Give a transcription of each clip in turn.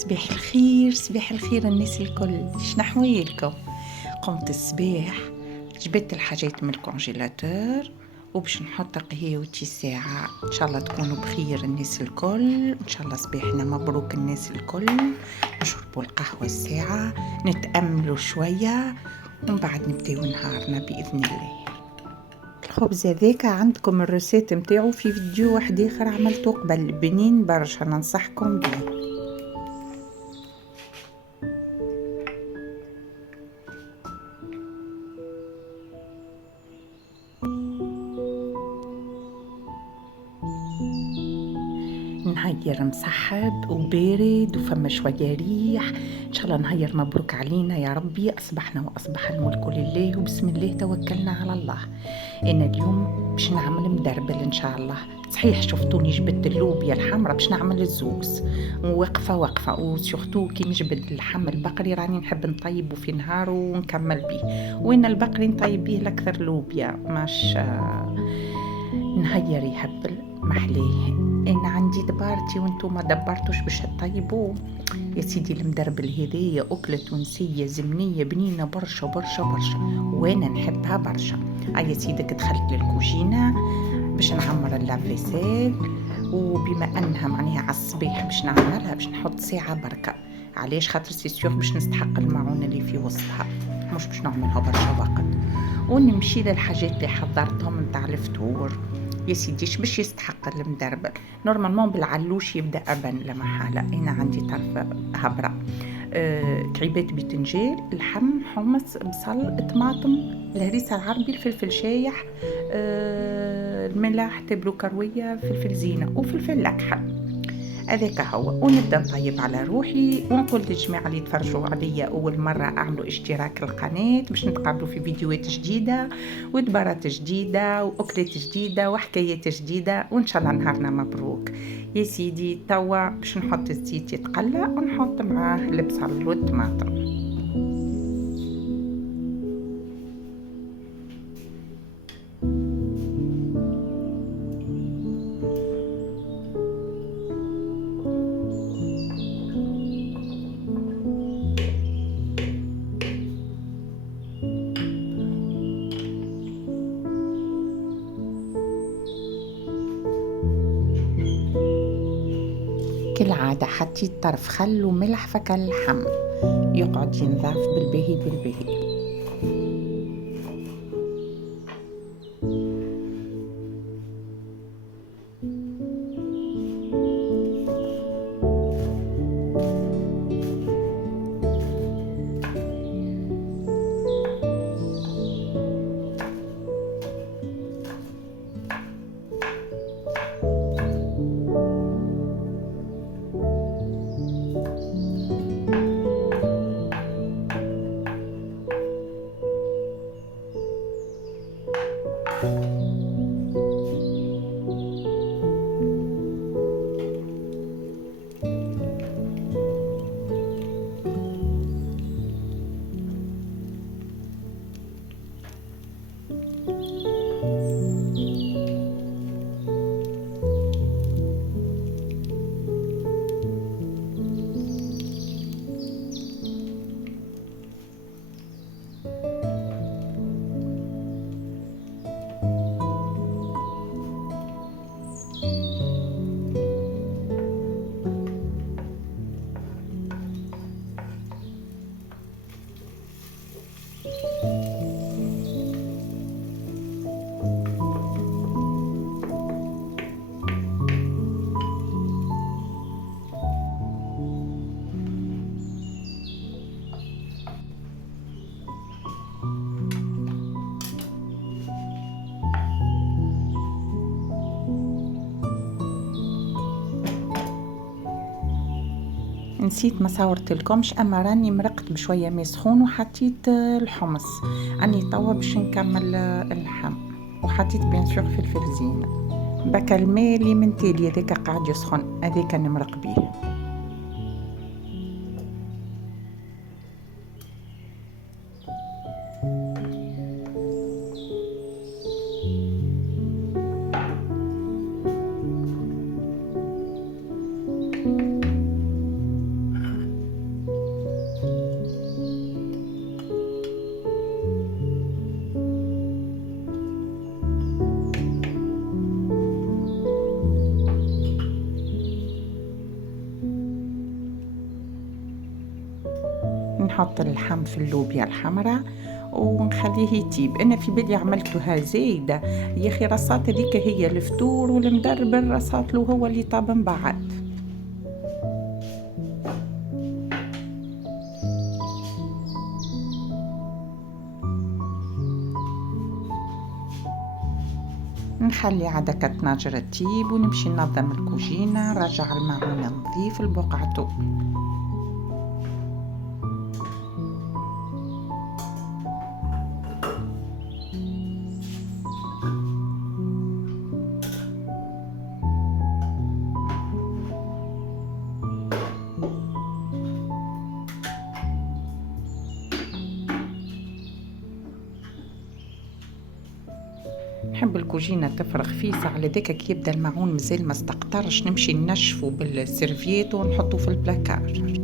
صباح الخير صباح الخير الناس الكل، شنحويلكم؟ قمت الصباح جبت الحاجات من الكونجيلاتور وباش نحط قهيوتي ساعة. ان شاء الله تكونوا بخير الناس الكل، ان شاء الله صباحنا مبروك الناس الكل. نشربوا القهوة الساعة، نتأملوا شوية ومن بعد نبداو نهارنا بإذن الله. الخبز هذاك عندكم الرسيت متاعو في فيديو واحد اخر عملته قبل، بنين برشا، ننصحكم بيه. نهير مسحب وبارد وفما شوية ريح، إن شاء الله نهير مبروك علينا يا ربي. أصبحنا وأصبح الملك لله وبسم الله توكلنا على الله. أنا اليوم باش نعمل مدربل إن شاء الله. صحيح شفتوني جبت اللوبيا الحمراء باش نعمل الزوز، وقفة وسورتو كي نجبد اللحم البقري راني نحب نطيبه في نهار ونكمل بيه، وين البقري نطيب بيه الأكثر لوبيا مش نهير يهبل محليه. انا عندي دبارتي وانتم ما دبرتوش باش تطيبوه. يا سيدي المدربل هذيا أكلة تونسية زمنية بنينة برشا برشا برشا، وانا نحبها برشا. يا سيدك دخلت للكوجينة باش نعمر اللافيسيل، وبما انها معناها على الصباح باش نعملها باش نحط ساعة بركة. علاش؟ خاطر سيسيور باش نستحق المعونة اللي في وسطها، مش باش نعملها برشا وقت. ونمشي للحاجات اللي حضرتهم نتاع الفطور. يا سيديش باش يستحق المدربل نورمالمون بالعلوش يبدا ابن لمحالة. انا عندي طرف هبره، كعيبات بتنجال، لحم، حمص، بصل، طماطم، الهريسه العربي، الفلفل شايح، الملح، تبلو كرويه، فلفل زينه وفلفل اكحل. هذاك هو. ونبدا نطيب على روحي ونقول للجماعه اللي يتفرجوا عليا اول مره اعملوا اشتراك القناه باش نتقابلوا في فيديوهات جديده ودبارات جديده واكلات جديده وحكايات جديده، وان شاء الله نهارنا مبروك. يا سيدي توا باش نحط الزيت يتقلى ونحط معاه البصل والطماطم. كالعادة حطيت طرف خل وملح فك اللحم، يقعد ينظاف بالبهي بالبهي. نسيت ما صورت لكمش، اما راني مرقت بشويه ماء سخون وحطيت الحمص. اني توا باش نكمل اللحم، وحطيت بيان سور فلفل زين. بكا الماء اللي من تالي هذاك قاعد يسخن هذاك نمرق بيه. ونحط اللحم في اللوبيا الحمراء ونخليه يطيب. أنا في بالي عملتها زايدة يا أخي، رصات هذيك هي الفطور والمدربل رصات له هو اللي طاب من بعد. نخلي عدكة تناجر تطيب ونمشي ننظم الكوجينة، نرجع الماعون نظيف لبقعته. نحب الكوجينة تفرغ فيسع، على ذاك كي يبدا الماعون مازال ما استقطرش نمشي ننشفه بالسيرفييت ونحطه في البلاكار.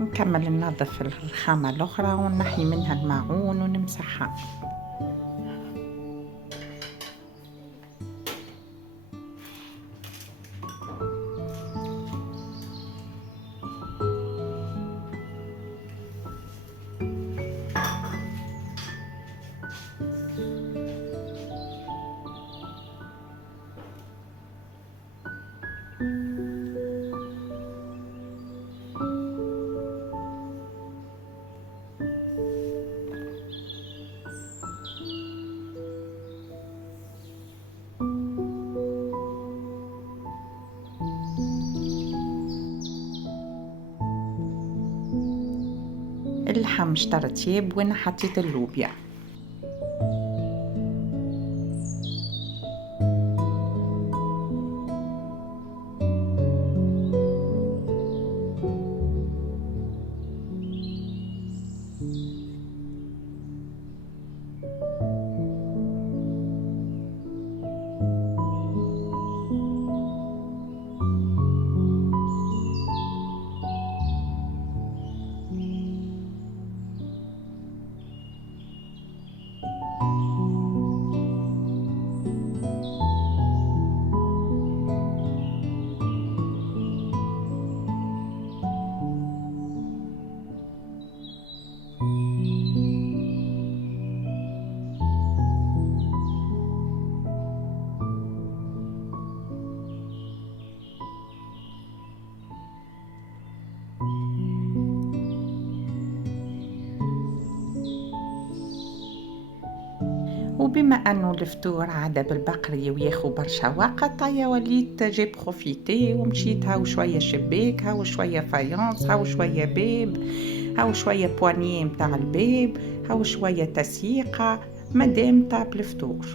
نكمل ننظف الرخامة الأخرى ونحي منها الماعون ونمسحها. اللحم اشترى طياب وانا حطيت اللوبيا. وبما أنه الفطور عادة بالبقري وياخو برشا وقت، هيا وليت جي بروفيتي ومشيت هاو شوية شباك، هاو شوية فايونس، هاو شوية باب، هاو شوية بوانيه متاع الباب، هاو شوية تسييقة مادام طاب الفطور.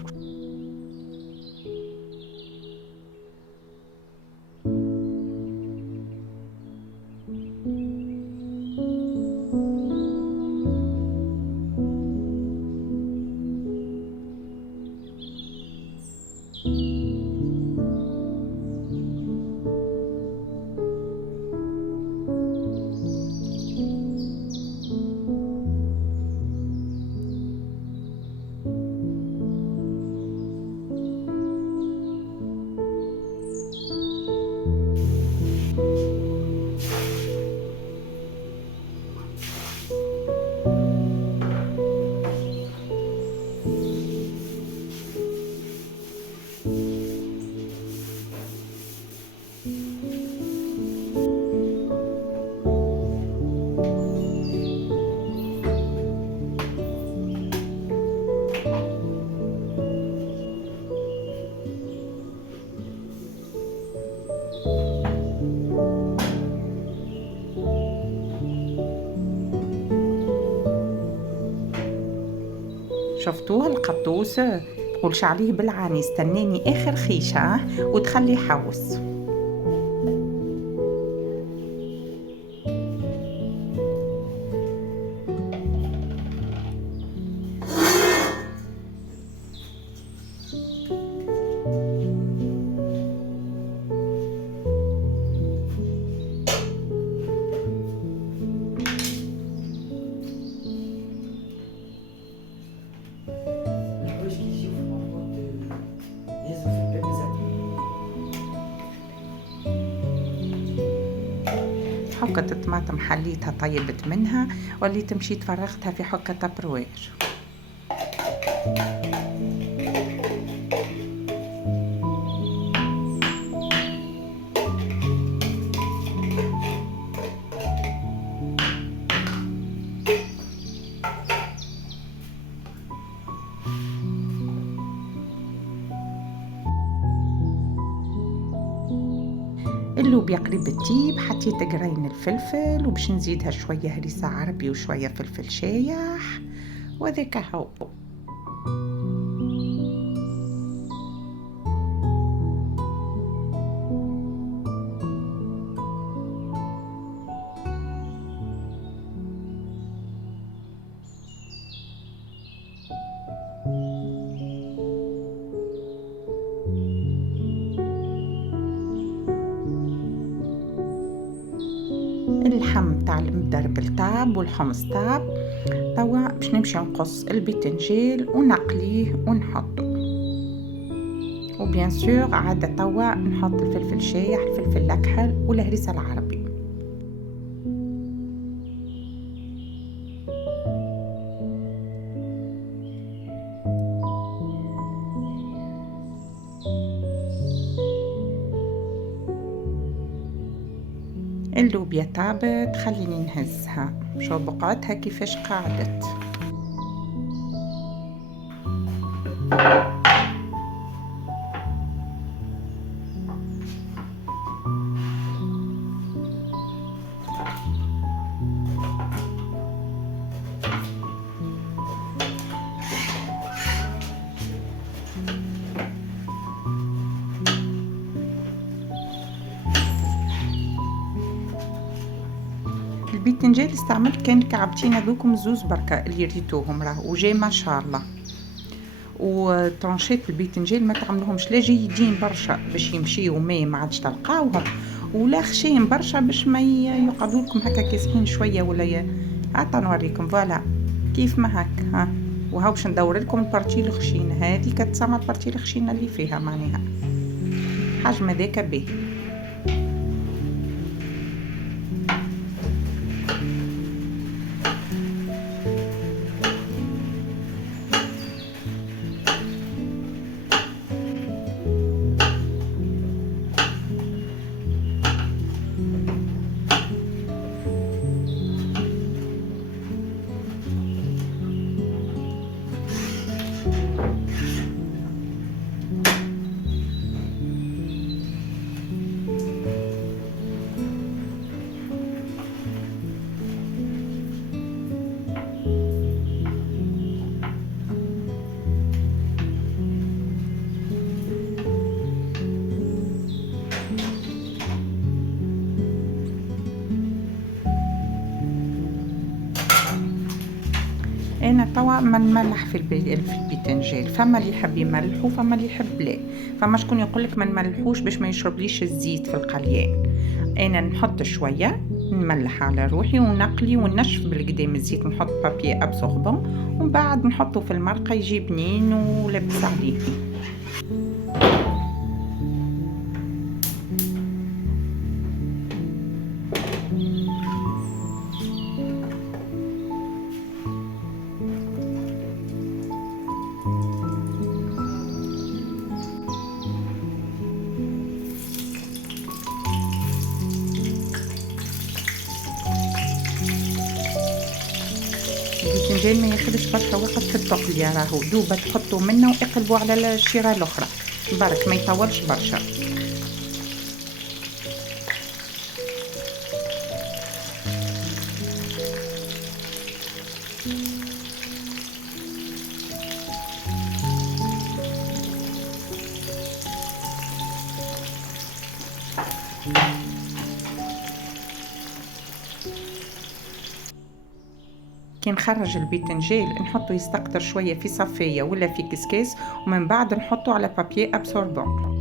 شفتوه القطوس؟ تقولش عليه بالعاني، استناني آخر خيشة وتخلي يحوس. حكة الطماطم حليتها طيبت منها، وليت مشيت فرغتها في حكة تبروير. اللوبيا قريب تطيب، حطيت قرين الفلفل وباش نزيدها شوية هريسة عربي وشوية فلفل شايح وذاك هو. اللحم تاع المدربل طاب والحمص طاب، توا باش نمشي نقص البتنجال ونقليه ونحطه، وبيان سور عادة توا نحط الفلفل شايح، الفلفل الأكحل والهريسة العربي. اللوبيا طابت، خليني نهزها، شو بقعتها كيفاش قعدت. البيتنجال استعملت كان كعبتين هذوكم زوز بركة اللي ريتوهم راه وجاي ما شاء الله. وطرونشيت البيتنجال ما تعملوهمش لا جيدين برشا باش يمشيو ما عادش تلقاوهم، ولا خشين برشا باش ما يقعدوا لكم هكا كاسحين شويه ولا هاتا نوريكم فوالا كيف ما هكا ها. وهاو باش ندور لكم البارتي الخشينه هذه كتسمى البارتي الخشينه اللي فيها معناها حجم هذاك به. انا توا ما نملح في البيتنجال، فما اللي يحب يملح وفما اللي يحب لا. فما شكون يقولك ما نملحوش باش ما يشربليش الزيت في القليان. انا نحط شويه نملح على روحي ونقلي ونشف بالقدام الزيت، نحط بابي ابسوربون ومن بعد نحطه في المرقه يجي بنين ولبس عليه. الباذنجان ما ياخدش برشا وقت في التقلية، راهو دوبا تحطوا منه واقلبوا على الشيرة الاخرى برك ما يطولش برشا. كي نخرج الباذنجان نحطه يستقطر شويه في صفيه ولا في كسكاس ومن بعد نحطه على بابي ابسوربون.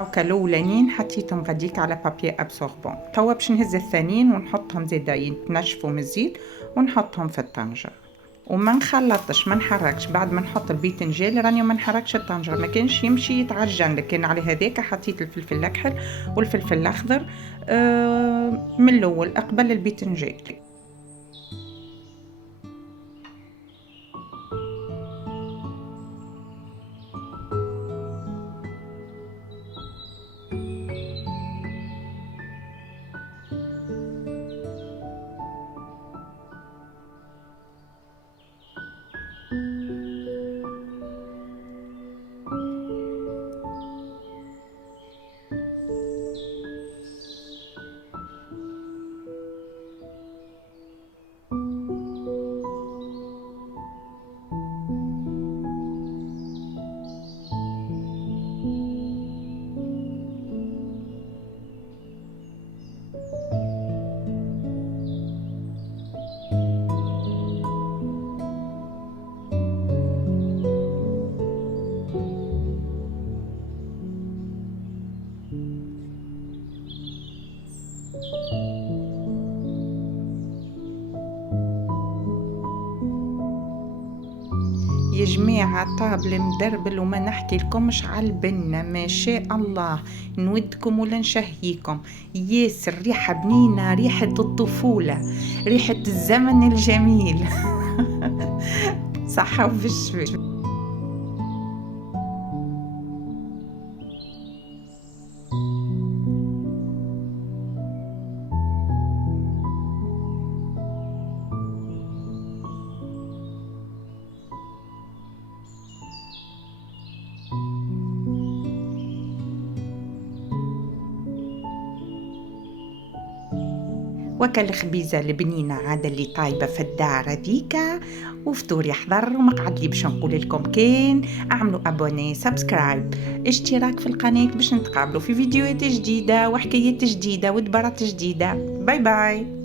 هاكا الاولانيين حطيتهم غاديك على بابي ابسوربون، توا باش نهز الثانيين ونحطهم زادا يتنشفوا من الزيت ونحطهم في الطنجره وما نخلطش ما نحركش. بعد ما نحط الباذنجان راني ما نحركش الطنجره، ما كانش يمشي يتعجن، لكن على هذاك حطيت الفلفل الاكحل والفلفل الاخضر من الاول قبل الباذنجان. على الطابل مدربل وما نحكي لكمش على البنة ما شاء الله. نودكم ولا نشهيكم ياسر، ريحة بنينة، ريحة الطفولة، ريحة الزمن الجميل. صحة وبشوي. وكا الخبيزة البنينة عادة اللي طايبة في الدار هذيكا، وفطور يحضر ومقعد لي باش نقول لكم كان اعملوا ابوني سبسكرايب اشتراك في القناة باش نتقابلوا في فيديوهات جديدة وحكايات جديدة ودبرات جديدة. باي باي.